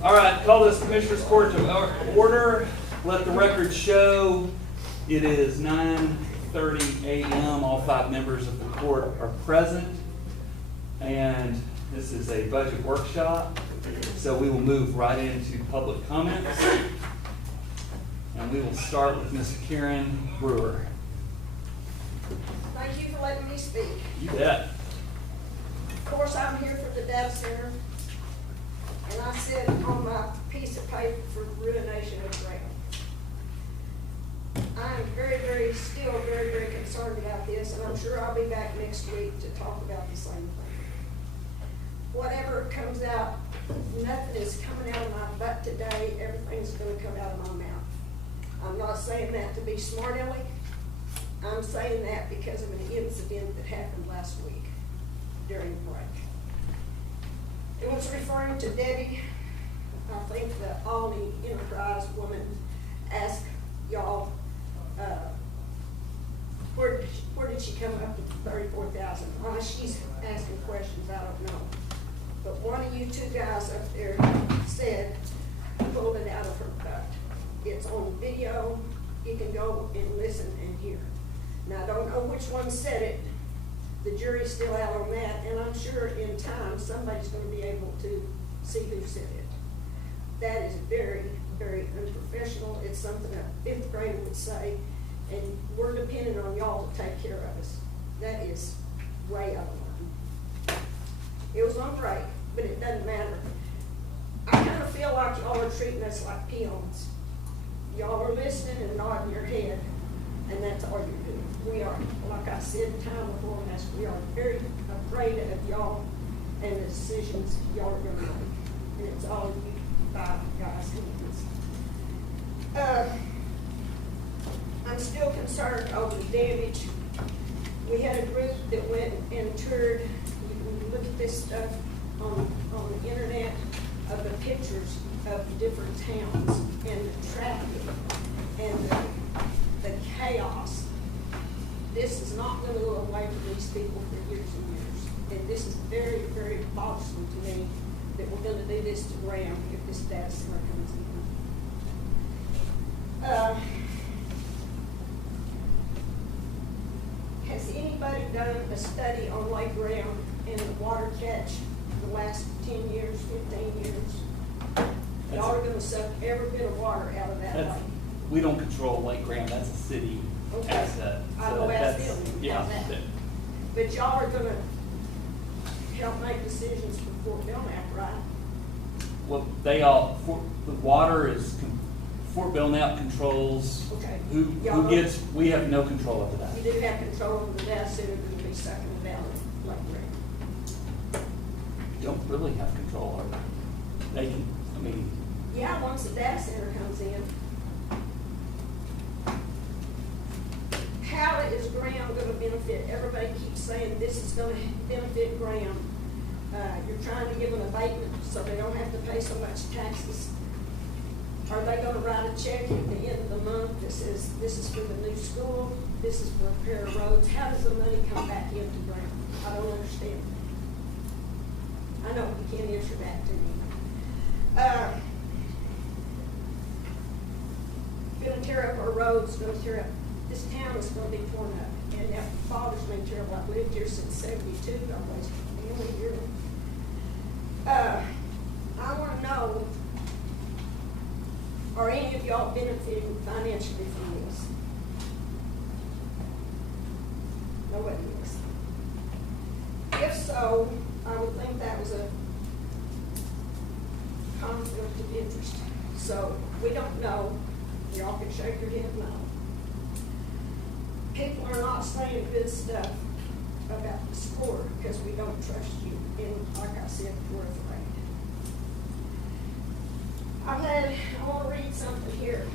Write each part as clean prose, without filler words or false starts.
All right, call this Commissioners Court to order. Let the record show it is 9:30 a.m. All 5 members of the court are present. And this is a budget workshop. So we will move right into public comments. And we will start with Ms. Karen Brewer. Thank you for letting me speak. You bet. Of course, I'm here for the data center. And I said on my piece of paper for ruination of ground. I am still very concerned about this, and I'm sure I'll be back next week to talk about the same thing. Whatever comes out, nothing is coming out of my butt today, everything's gonna come out of my mouth. I'm not saying that to be smart aleck. I'm saying that because of an incident that happened last week during the break. It was referring to Debbie. I think the Alney Enterprise woman asked y'all, where did she come up with the $34,000? She's asking questions, I don't know. But one of you two guys up there said, pulled it out of her butt. It's on video. You can go and listen and hear. Now, I don't know which one said it. The jury's still out on that, and I'm sure in time somebody's going to be able to see who said it. That is very unprofessional. It's something a 5th grader would say, and we're depending on y'all to take care of us. That is way out of line. It was on break, but it doesn't matter. I kind of feel like y'all are treating us like peons. Y'all are listening and nodding your head, and that's all you're doing. We are, like I said time before last, we are very afraid of y'all and the decisions y'all are going to make. And it's all you 5 guys' hands. I'm still concerned over the damage. We had a group that went and toured. You can look at this stuff on the internet of the pictures of the different towns and the traffic and the chaos. This is not going to go away for these people for years and years. And this is very bothersome to me that we're going to do this to Graham if this data center comes in. Has anybody done a study on Lake Graham and the water catch the last 10 years, 15 years? Y'all are going to suck every bit of water out of that lake. We don't control Lake Graham. That's a city asset. I know that's building. Yeah. But y'all are going to help make decisions for Fort Belknap, right? Well, the water is, Fort Belknap controls who gets, we have no control over that. You do have control over the data center that will be sucking it out of Lake Graham. You don't really have control over it. They can, yeah, once the data center comes in. How is Graham going to benefit? Everybody keeps saying this is going to benefit Graham. You're trying to give an abatement so they don't have to pay so much taxes. Are they going to write a check at the end of the month that says this is for the new school, this is for repair of roads? How does the money come back into Graham? I don't understand. I know you can't answer that to me. Going to tear up our roads, going to tear up. This town is going to be torn up, and that bothers me terribly. I've lived here since '72. I've raised a family here. I want to know, are any of y'all benefiting financially from this? Nobody is. If so, I would think that was a conflict of interest. So we don't know. Y'all can shake your head no. People are not saying good stuff about the sport because we don't trust you. And like I said, we're afraid. I want to read something here.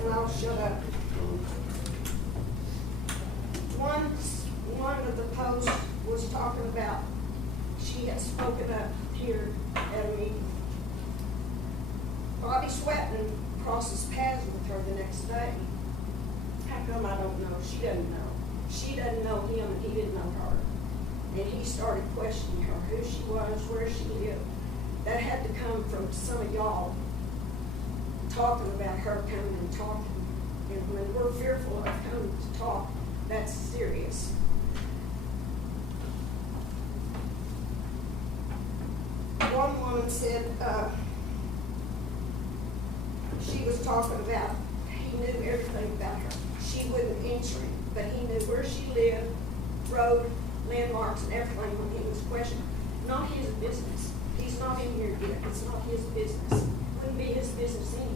And I'll shut up. One of the posts was talking about, she had spoken up here at a meeting. Bobby Swetton crosses paths with her the next day. How come I don't know? She doesn't know. She doesn't know him and he didn't know her. And he started questioning her, who she was, where she lived. That had to come from some of y'all talking about her coming and talking. And when we're fearful of coming to talk, that's serious. One woman said, she was talking about, he knew everything about her. She wouldn't answer him, but he knew where she lived, road, landmarks, and everything when he was questioned. Not his business. He's not in here yet. It's not his business. Wouldn't be his business anyway.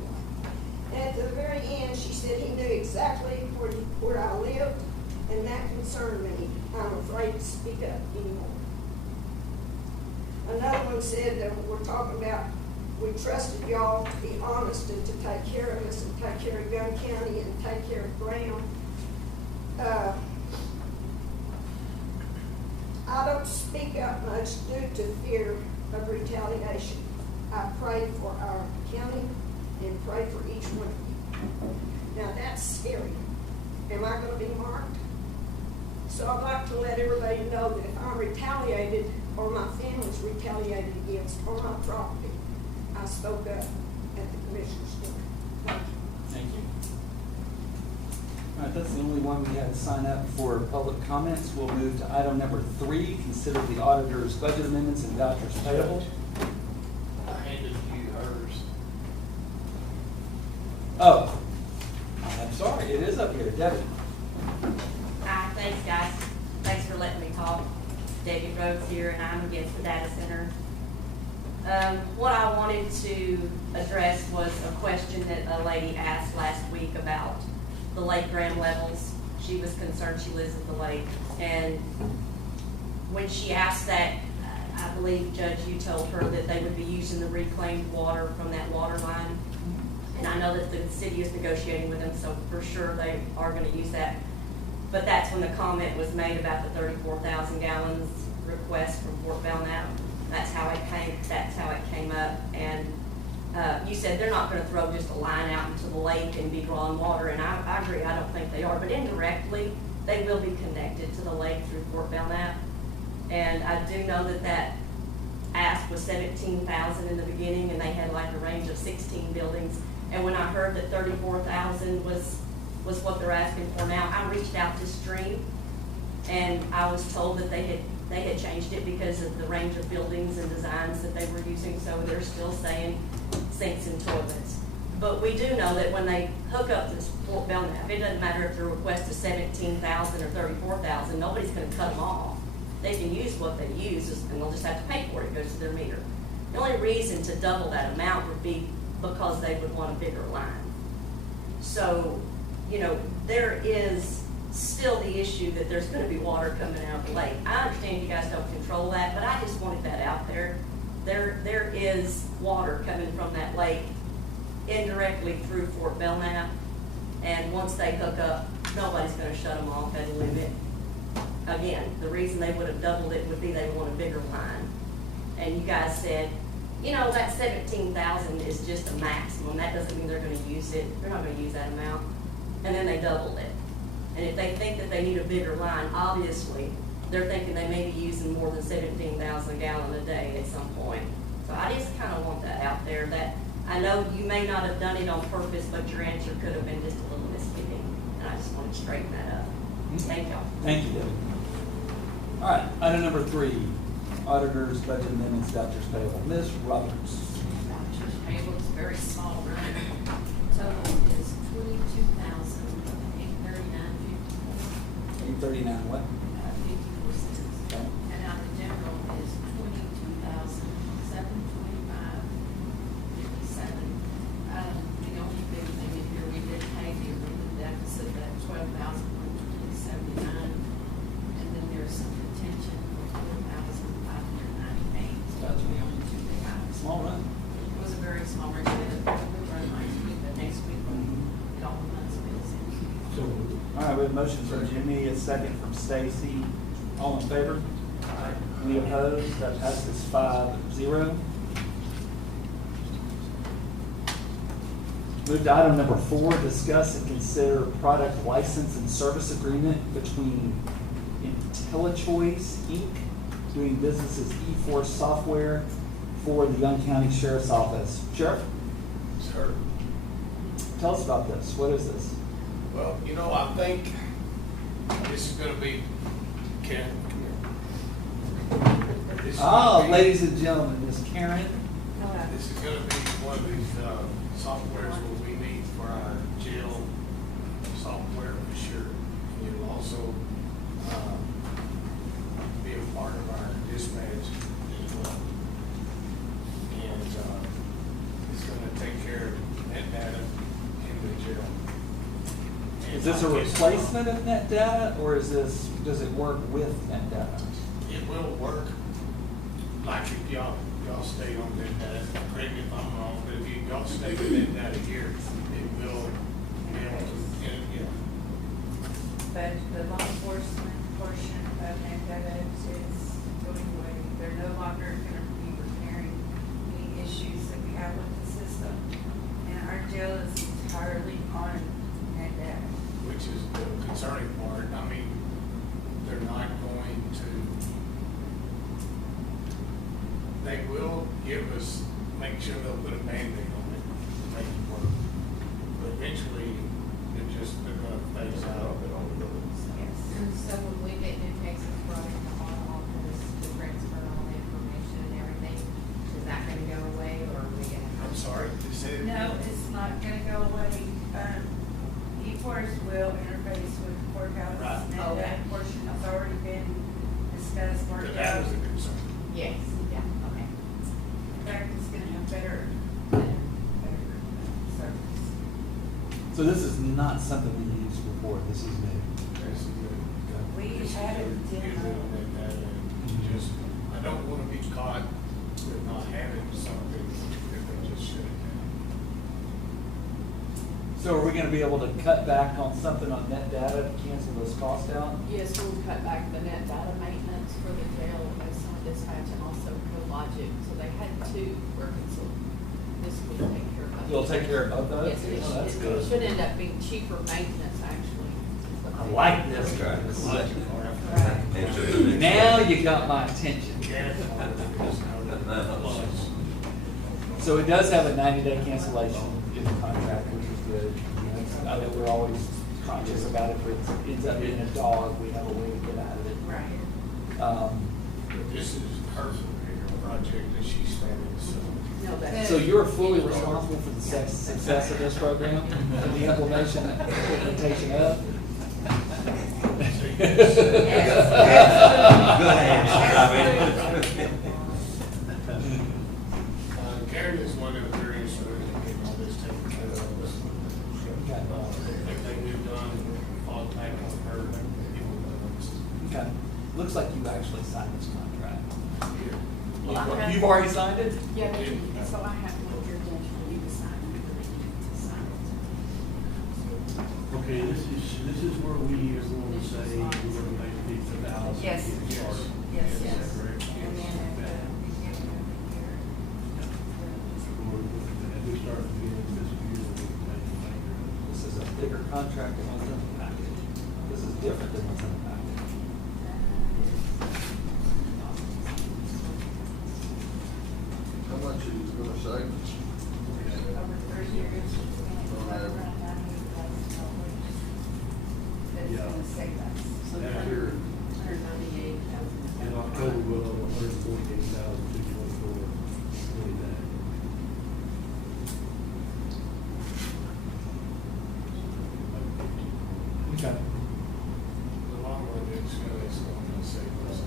And at the very end, she said he knew exactly where I lived, and that concerned me. I'm afraid to speak up anymore. Another one said that we're talking about, we trusted y'all to be honest and to take care of us and take care of Gunn County and take care of Graham. I don't speak out much due to fear of retaliation. I pray for our county and pray for each one of you. Now that's scary. Am I going to be marked? So I'd like to let everybody know that if I'm retaliated or my family's retaliated against on my property, I spoke up at the commissioner's dinner. Thank you. Thank you. All right, that's the only one we had to sign up for public comments. We'll move to item number 3, consider the auditor's budget amendments and vouchers payable. I handed you hers. Oh, I'm sorry, it is up here, Debbie. Hi, thanks guys. Thanks for letting me talk. Debbie Rhodes here, and I'm against the data center. What I wanted to address was a question that a lady asked last week about the lake gram levels. She was concerned, she lives at the lake, and when she asked that, I believe, Judge, you told her that they would be using the reclaimed water from that water line. And I know that the city is negotiating with them, so for sure they are going to use that. But that's when the comment was made about the 34,000 gallons request from Fort Belknap. That's how it came up. And you said they're not going to throw just a line out into the lake and be drawing water. And I agree, I don't think they are. But indirectly, they will be connected to the lake through Fort Belknap. And I do know that that ask was 17,000 in the beginning, and they had like a range of 16 buildings. And when I heard that 34,000 was what they're asking for now, I reached out to Stream, and I was told that they had changed it because of the range of buildings and designs that they were using, so they're still saying sinks and toilets. But we do know that when they hook up this Fort Belknap, it doesn't matter if the request is 17,000 or 34,000, nobody's going to cut them off. They can use what they use, and they'll just have to pay for it. It goes to their meter. The only reason to double that amount would be because they would want a bigger line. So, you know, there is still the issue that there's going to be water coming out of the lake. I understand you guys don't control that, but I just wanted that out there. There is water coming from that lake indirectly through Fort Belknap, and once they hook up, nobody's going to shut them off at a limit. Again, the reason they would have doubled it would be they want a bigger line. And you guys said, you know, that 17,000 is just a maximum. That doesn't mean they're going to use it. They're not going to use that amount. And then they doubled it. And if they think that they need a bigger line, obviously, they're thinking they may be using more than 17,000 gallons a day at some point. So I just kind of want that out there, that I know you may not have done it on purpose, but your answer could have been just a little misgiving. And I just want to straighten that up. Thank y'all. Thank you, Debbie. All right, item number 3, auditor's budget amendments, vouchers payable. Ms. Roberts. Vouchers payable is very small, right? Total is $22,839.54. $839 what? 54 cents. Okay. And out of the general is $22,725.57. The only big thing in here, we did pay the amended deficit at $12,120.79, and then there's some retention for $4,598. So those are the only two big items. Small run. It was a very small rate. We run last week, but next week we'll get all the months bills in. So, all right, we have a motion from Jimmy, a second from Stacy. All in favor? Aye. Any opposed? That passes 5-0. Move to item number 4, discuss and consider product license and service agreement between IntelliChoice Inc., doing business as eForce Software, for the Young County Sheriff's Office. Sheriff, Sir, tell us about this. What is this? well, you know, I think this is gonna be, Ken, come here. This is Oh, gonna be- ladies and gentlemen, Miss Karen. This is gonna be one of these, softwares what we need for our jail software for sure. And it'll also, be a part of our dispatch as well. And, it's gonna take care of that data in the jail. And Is this a I guess- replacement of net data, or is this, does it work with net data? It will work, like if y'all stay on that data, correct me if I'm wrong, but if y'all stay with that data here, it will be able to, you know, But the law enforcement portion of that data is going away. They're no longer gonna be repairing any issues that we have with the system. And our jail is entirely on that data. which is the concerning part. I mean, they're not going to, they will give us, make sure they'll put a Band-Aid on it, to make it work. But eventually, they're gonna phase out. Yes. And so when we get New Texas brought into our office to transfer all the information and everything, is that gonna go away or are we gonna? I'm sorry, you said. No, it's not gonna go away. E-Force will interface with the courthouse. Right. And Okay. that portion has already been discussed, But worked that out. was a concern. Yes, yeah, okay. In fact, it's gonna have better service. So this is not something we used before, this is new. This is good. We This is had a good. demo. Get rid of that data and just, I don't wanna be caught with not having something if they just shut it down. So are we gonna be able to cut back on something on net data to cancel those costs out? Yes, we'll cut back the net data maintenance for the jail, based on dispatch and also CoLogic, so they had two working, so this will take care of both. You'll take care of both those? Yes, it Oh, that's should, good. it should end up being cheaper maintenance, actually. I like this. Logic or Now you got my attention. So it does have a 90-day cancellation in the contract, which is good. I know we're always conscious about it, but it ends up being a dog, we have a way to get out of it. Right. This is her project that she started, so. No, that's. So you're fully responsible for the success of this program, and the implementation of? Karen is one of the very interested in getting all this taken care of. Everything we've done falls back on her. Okay. Looks like you actually signed this contract. Here. You've already signed it? Yeah, so I have one here, Judge, for you to sign, you really need to sign it. Okay, this is where we are going to say we're going to make these $1,000. Yes. Yes, Is yes. that correct? And then at the beginning of the year. As we start the beginning of this year, we can make the remainder of it. This is a bigger contract than what's in the package. This is different than what's in the package. How much are you gonna save us? Over 3 years, it's right around $98,000. That's gonna save us. After, $198,000. in October, we'll have $148,224 in that. Okay. The long run, it's going to save us.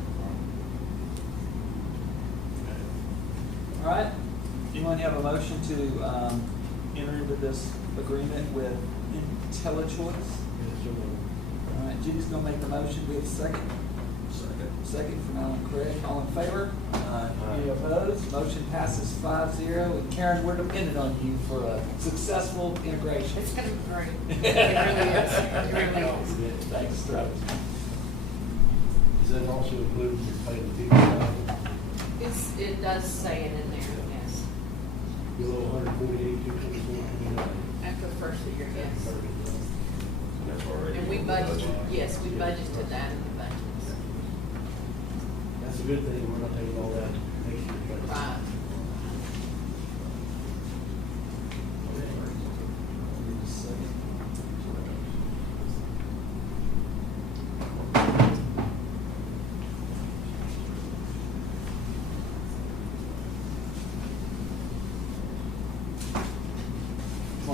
All right. Anyone have a motion to enter into this agreement with IntelliChoice? Yes, sir. All right, Judy's gonna make the motion. We have a second. Second from Alan Craig. All in favor? Any opposed? Motion passes 5-0. And Karen, we're dependent on you for a successful integration. It's gonna be great. It really is. It really is. Thanks, Travis. Does that also include your paying the It does say it in there, yes. below $148,224.29? After the first of the year, yes. That's already. And we budgeted, yes, we budgeted that in the budgets. That's a good thing, we're not taking all that next year. Right.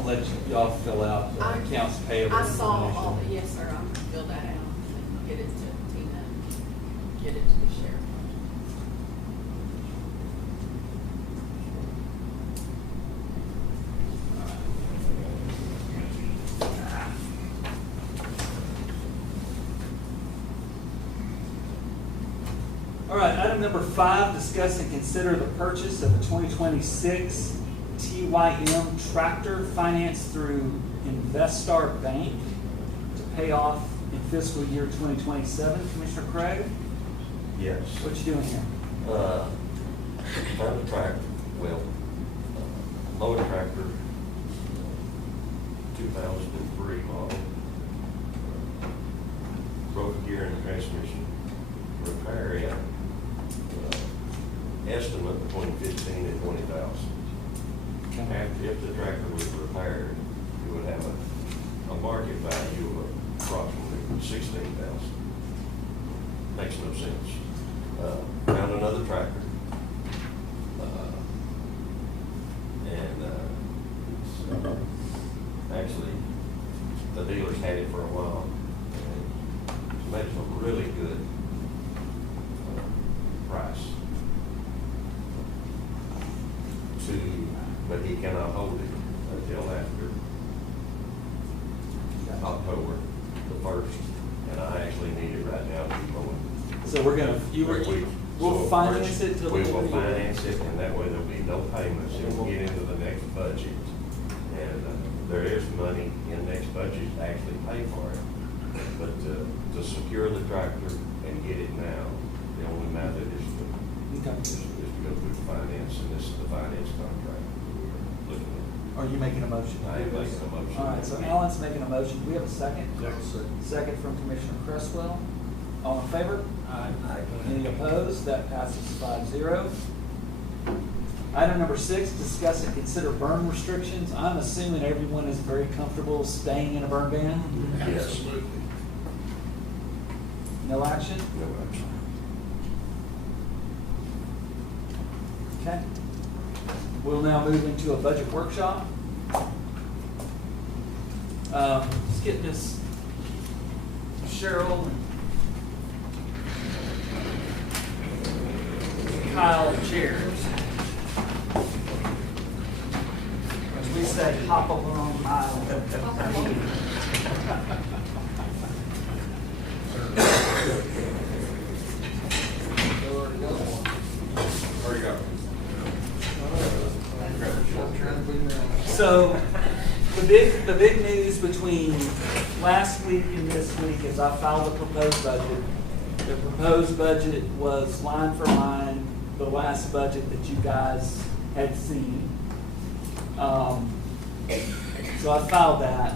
let y'all fill out the accounts payable I saw all, information. yes, sir, I'm gonna fill that out and get it to Tina, get it to the sheriff. All right, item number 5, discuss and consider the purchase of a 2026 TYM tractor financed through Investar Bank to pay off in fiscal year 2027. Commissioner Craig, Yes. what you doing here? Found a tractor, mower tractor, 2003 model. Broke a gear in the transmission, repair it. Estimate between 15 and 20,000. After, if the tractor was repaired, it would have a market value of approximately 16,000. Makes no sense. Found another tractor. Actually, the dealers had it for a while. And made a really good price. But he cannot hold it until after October the 1st, and I actually need it right now to be mowing. So we're gonna, we'll finance it till the We end will of the year. finance it, and that way there'll be no payments, and we'll get into the next budget. And there is money in next budget to actually pay for it. But to secure the tractor and get it now, the only method is to Okay. go through finance, and this is the finance contract we're looking at. Are you making a motion? I am making a motion. All right, so Alan's making a motion. Do we have a second? Second. Second from Commissioner Cresswell. All in favor? Aye. Any opposed? That passes 5-0. Item number 6, discuss and consider burn restrictions. I'm assuming everyone is very comfortable staying in a burn ban? Yes. No action? No action. Okay. We'll now move into a budget workshop. Let's get this Cheryl and Kyle chairs. As we say, hop along aisle. Already got So, the big news between last week and this week is I filed a proposed budget. The proposed budget was line for line the last budget that you guys had seen. So I filed that,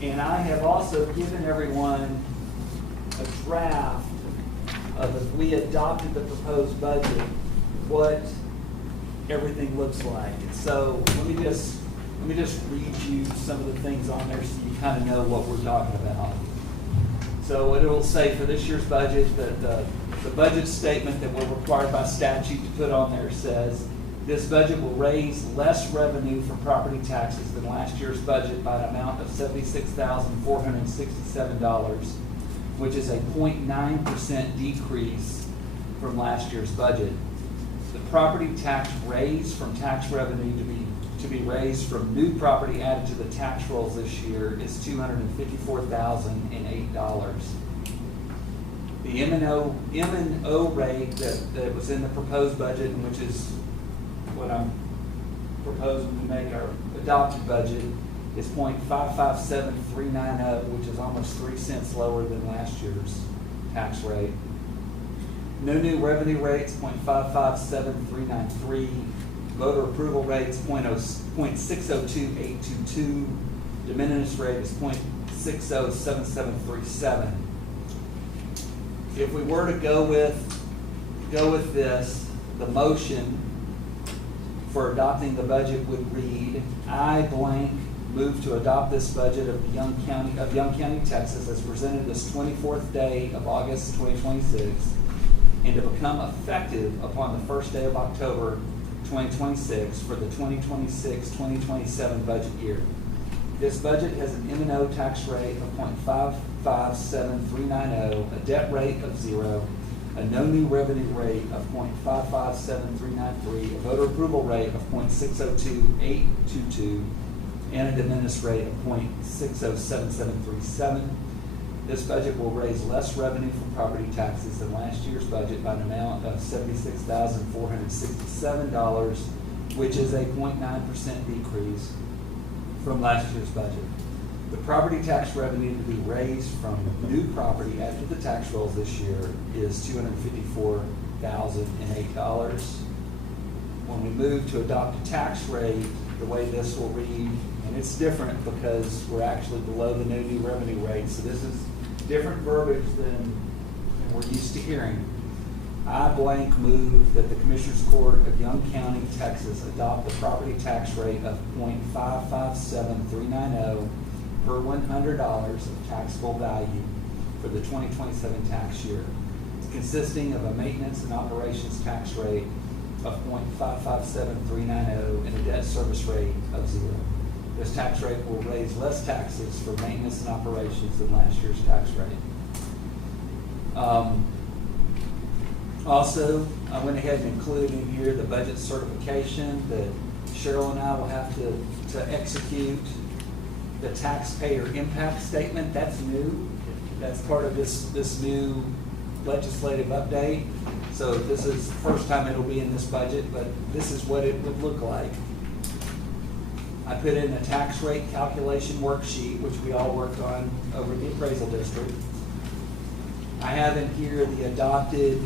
and I have also given everyone a draft of, if we adopted the proposed budget, what everything looks like. And so let me just read you some of the things on there so you kind of know what we're talking about. So what it will say for this year's budget, that the budget statement that we're required by statute to put on there says, this budget will raise less revenue from property taxes than last year's budget by an amount of $76,467, which is a 0.9% decrease from last year's budget. The property tax raised from tax revenue to be raised from new property added to the tax rolls this year is $254,008. The M&O rate that was in the proposed budget, and which is what I'm proposing to make our adopted budget, is 0.557390, which is almost 3 cents lower than last year's tax rate. No new revenue rates, 0.557393. Voter approval rates, 0.602822. De minimis rate is 0.607737. If we were to go with this, the motion for adopting the budget would read, I blank move to adopt this budget of Young County, Texas, as presented this 24th day of August 2026, and to become effective upon the first day of October 2026 for the 2026-2027 budget year. This budget has an M&O tax rate of .557390, a debt rate of 0, a no new revenue rate of .557393, a voter approval rate of .602822, and a de minimis rate of .607737. This budget will raise less revenue from property taxes than last year's budget by an amount of $76,467, which is a 0.9% decrease from last year's budget. The property tax revenue to be raised from new property after the tax rolls this year is $254,008. When we move to adopt a tax rate, the way this will read, and it's different because we're actually below the new revenue rate, so this is different verbiage than we're used to hearing. I blank move that the Commissioners Court of Young County, Texas adopt the property tax rate of .557390 per $100 of taxable value for the 2027 tax year, consisting of a maintenance and operations tax rate of .557390 and a debt service rate of 0. This tax rate will raise less taxes for maintenance and operations than last year's tax rate. Also, I went ahead and included in here the budget certification that Cheryl and I will have to execute. The taxpayer impact statement, that's new. That's part of this new legislative update. So this is the first time it'll be in this budget, but this is what it would look like. I put in a tax rate calculation worksheet, which we all worked on over the appraisal district. I have in here the adopted,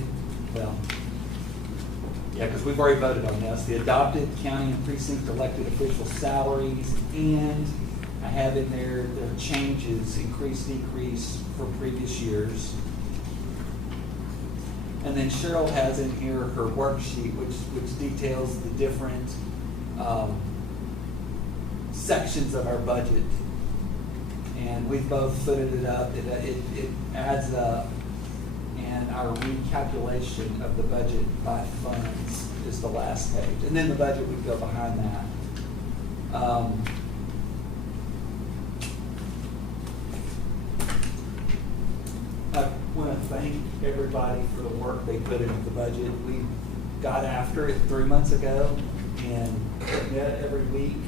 because we've already voted on this, the adopted county and precinct elected official salaries, and I have in there their changes, increase, decrease from previous years. And then Cheryl has in here her worksheet, which details the different sections of our budget. And we've both footed it up. It adds up. And our recalculation of the budget by funds is the last page. And then the budget would go behind that. I want to thank everybody for the work they put into the budget. We got after it 3 months ago and met every week.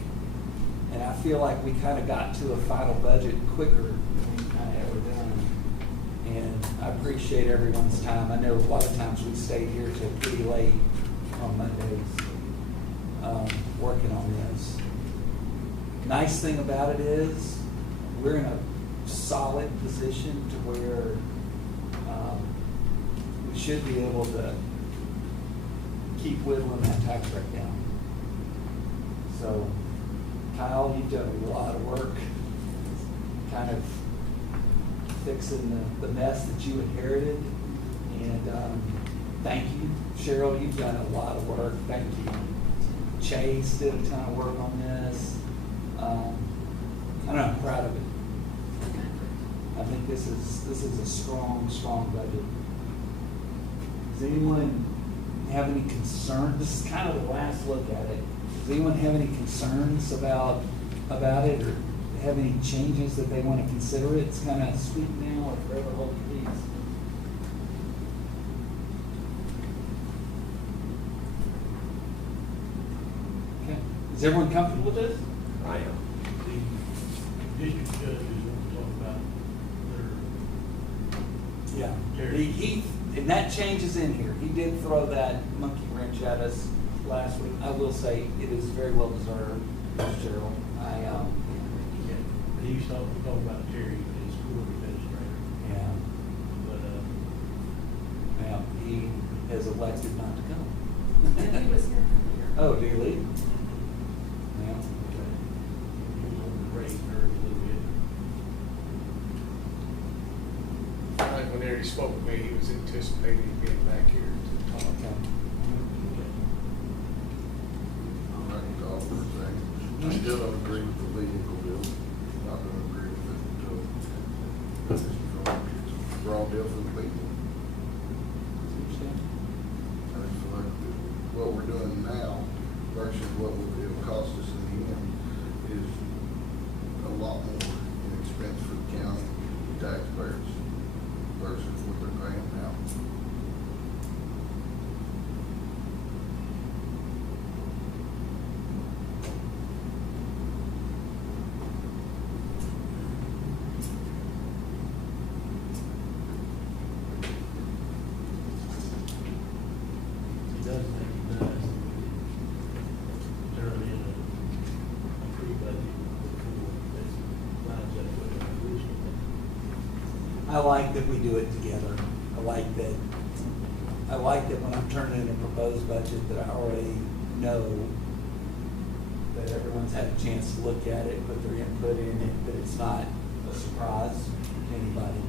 And I feel like we kind of got to a final budget quicker than we kind of ever done. And I appreciate everyone's time. I know a lot of times we stayed here till pretty late on Mondays working on this. Nice thing about it is we're in a solid position to where we should be able to keep whittling that tax rate down. So Kyle, you've done a lot of work kind of fixing the mess that you inherited. And thank you. Cheryl, you've done a lot of work. Thank you. Chase did a ton of work on this. I don't know, I'm proud of it. I think this is a strong budget. Does anyone have any concerns? This is kind of the last look at it. Does anyone have any concerns about it, or have any changes that they want to consider it? It's kind of sweet now or forever hold peace. Okay. Is everyone comfortable with this? I am. The district judges want to talk about their. Yeah. And that change is in here. He did throw that monkey wrench at us last week. I will say it is very well deserved, Cheryl. He used to talk about Terry, his school administrator. Yeah. But, Now, he has elected not to come. And he was here earlier. Oh, do you leave? Yeah. he was on the rate curve a little bit. I think whenever he spoke to me, he was anticipating being back here to talk. Okay. I'm not gonna call for a second. I still don't agree with the vehicle bill. Not gonna agree with it until it's a raw deal for the people. I just feel like what we're doing now versus what it'll cost us in the end is a I like that we do it together. I like that when I'm turning in a proposed budget that I already know that everyone's had a chance to look at it, put their input in it, that it's not a surprise to anybody.